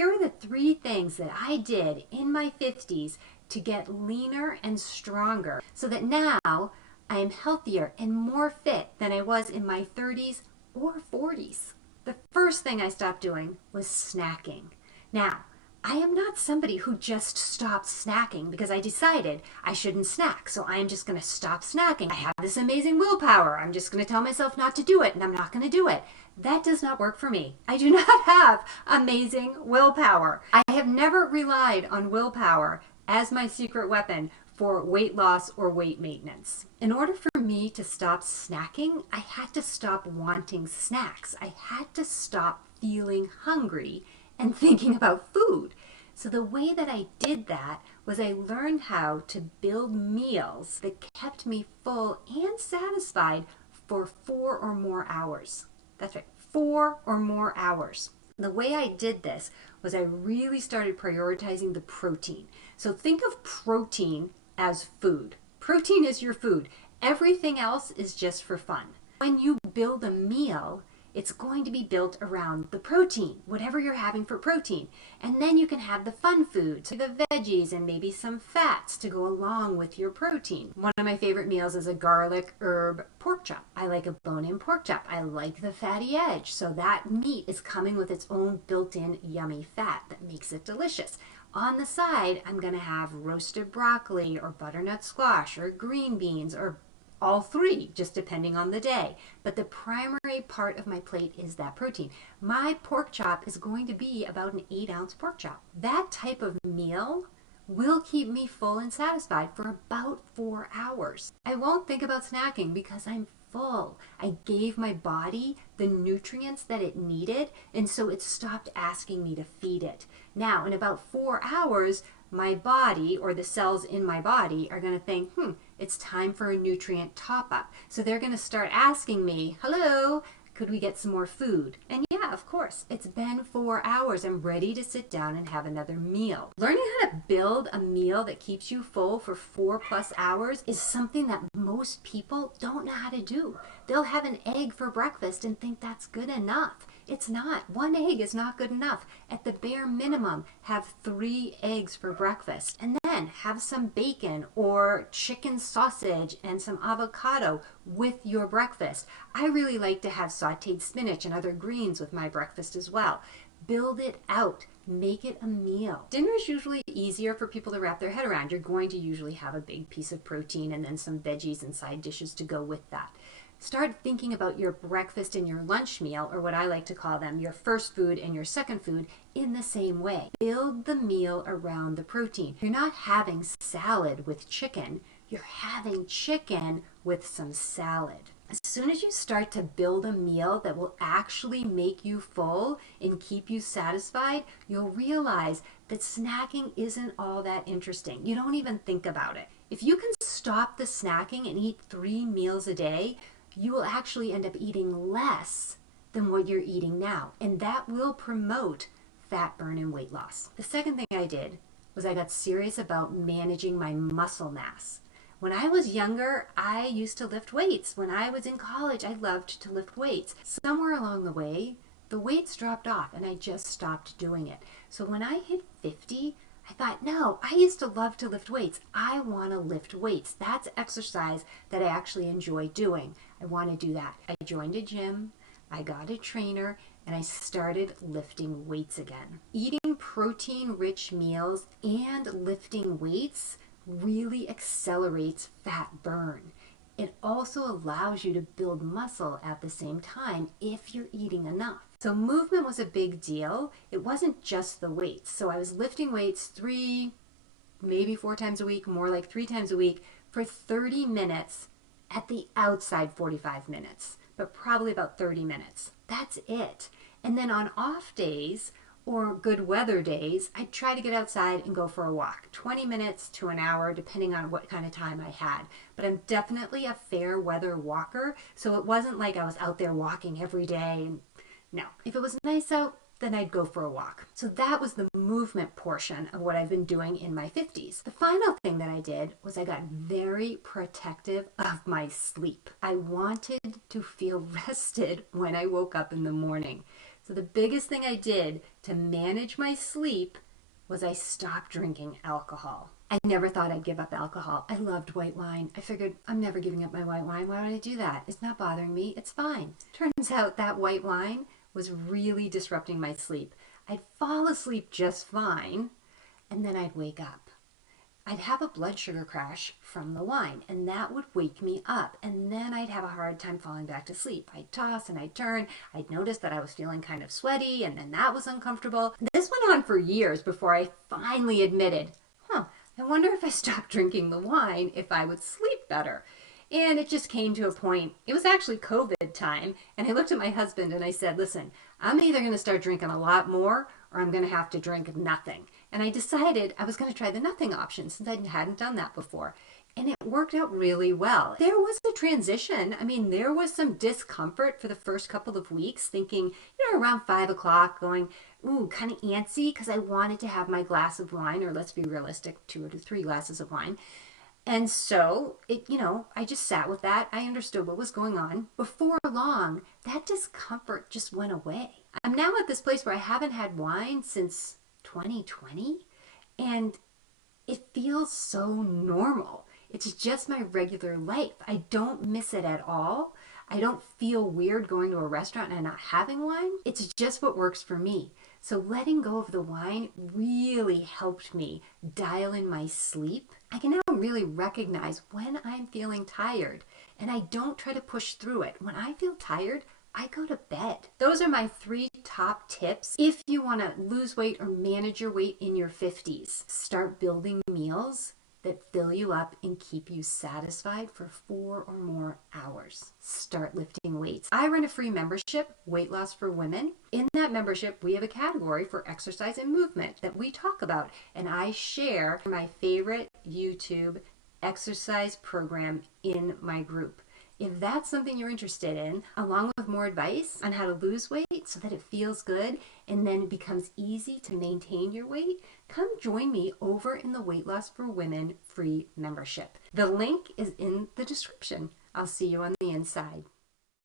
Here are the 3 things that I did in my 50s to get leaner and stronger so that now I am healthier and more fit than I was in my 30s or 40s. The first thing I stopped doing was snacking. Now, I am not somebody who just stopped snacking because I decided I shouldn't snack, so I am just going to stop snacking. I have this amazing willpower. I'm just going to tell myself not to do it, and I'm not going to do it. That does not work for me. I do not have amazing willpower. I have never relied on willpower as my secret weapon for weight loss or weight maintenance. In order for me to stop snacking, I had to stop wanting snacks. I had to stop feeling hungry and thinking about food. So the way that I did that was I learned how to build meals that kept me full and satisfied for 4 or more hours. That's right, 4 or more hours. The way I did this was I really started prioritizing the protein. So think of protein as food. Protein is your food. Everything else is just for fun. When you build a meal, it's going to be built around the protein, whatever you're having for protein. And then you can have the fun foods, the veggies, and maybe some fats to go along with your protein. One of my favorite meals is a garlic herb pork chop. I like a bone-in pork chop. I like the fatty edge. So that meat is coming with its own built-in yummy fat that makes it delicious. On the side, I'm going to have roasted broccoli or butternut squash or green beans or all 3, just depending on the day. But the primary part of my plate is that protein. My pork chop is going to be about an 8-ounce pork chop. That type of meal will keep me full and satisfied for about 4 hours. I won't think about snacking because I'm full. I gave my body the nutrients that it needed, and so it stopped asking me to feed it. Now, in about 4 hours, my body, or the cells in my body, are going to think, it's time for a nutrient top-up. So they're going to start asking me, hello, could we get some more food? And yeah, of course, it's been 4 hours. I'm ready to sit down and have another meal. Learning how to build a meal that keeps you full for 4+ hours is something that most people don't know how to do. They'll have an egg for breakfast and think that's good enough. It's not. 1 egg is not good enough. At the bare minimum, have 3 eggs for breakfast. And then have some bacon or chicken sausage and some avocado with your breakfast. I really like to have sauteed spinach and other greens with my breakfast as well. Build it out. Make it a meal. Dinner is usually easier for people to wrap their head around. You're going to usually have a big piece of protein and then some veggies and side dishes to go with that. Start thinking about your breakfast and your lunch meal, or what I like to call them, your first food and your second food, in the same way. Build the meal around the protein. You're not having salad with chicken. You're having chicken with some salad. As soon as you start to build a meal that will actually make you full and keep you satisfied, you'll realize that snacking isn't all that interesting. You don't even think about it. If you can stop the snacking and eat 3 meals a day, you will actually end up eating less than what you're eating now. And that will promote fat burn and weight loss. The second thing I did was I got serious about managing my muscle mass. When I was younger, I used to lift weights. When I was in college, I loved to lift weights. Somewhere along the way, the weights dropped off and I just stopped doing it. So when I hit 50, I thought, no, I used to love to lift weights. I want to lift weights. That's exercise that I actually enjoy doing. I want to do that. I joined a gym, I got a trainer, and I started lifting weights again. Eating protein-rich meals and lifting weights really accelerates fat burn. It also allows you to build muscle at the same time if you're eating enough. So movement was a big deal. It wasn't just the weights. So I was lifting weights 3, maybe 4 times a week, more like 3 times a week for 30 minutes, at the outside 45 minutes, but probably about 30 minutes. That's it. And then on off days or good weather days, I'd try to get outside and go for a walk, 20 minutes to an hour, depending on what kind of time I had. But I'm definitely a fair weather walker, so it wasn't like I was out there walking every day. No, if it was nice out, then I'd go for a walk. So that was the movement portion of what I've been doing in my 50s. The final thing that I did was I got very protective of my sleep. I wanted to feel rested when I woke up in the morning. So the biggest thing I did to manage my sleep was I stopped drinking alcohol. I never thought I'd give up alcohol. I loved white wine. I figured I'm never giving up my white wine. Why would I do that? It's not bothering me. It's fine. Turns out that white wine was really disrupting my sleep. I'd fall asleep just fine, and then I'd wake up. I'd have a blood sugar crash from the wine, and that would wake me up, and then I'd have a hard time falling back to sleep. I'd toss and I'd turn. I'd notice that I was feeling kind of sweaty, and then that was uncomfortable. This went on for years before I finally admitted, I wonder if I stopped drinking the wine, if I would sleep better. And it just came to a point. It was actually COVID time, and I looked at my husband and I said, listen, I'm either going to start drinking a lot more or I'm going to have to drink nothing. And I decided I was going to try the nothing option since I hadn't done that before. And it worked out really well. There was a transition. I mean, there was some discomfort for the first couple of weeks, thinking, around 5 o'clock, going, ooh, kind of antsy because I wanted to have my glass of wine, or let's be realistic, 2 to 3 glasses of wine. And so, I just sat with that. I understood what was going on. Before long, that discomfort just went away. I'm now at this place where I haven't had wine since 2020, and it feels so normal. It's just my regular life. I don't miss it at all. I don't feel weird going to a restaurant and not having wine. It's just what works for me. So letting go of the wine really helped me dial in my sleep. I can now really recognize when I'm feeling tired, and I don't try to push through it. When I feel tired, I go to bed. Those are my 3 top tips if you want to lose weight or manage your weight in your 50s. Start building meals that fill you up and keep you satisfied for 4 or more hours. Start lifting weights. I run a free membership, Weight Loss for Women. In that membership, we have a category for exercise and movement that we talk about, and I share my favorite YouTube exercise program in my group. If that's something you're interested in, along with more advice on how to lose weight so that it feels good and then it becomes easy to maintain your weight, come join me over in the Weight Loss for Women free membership. The link is in the description. I'll see you on the inside.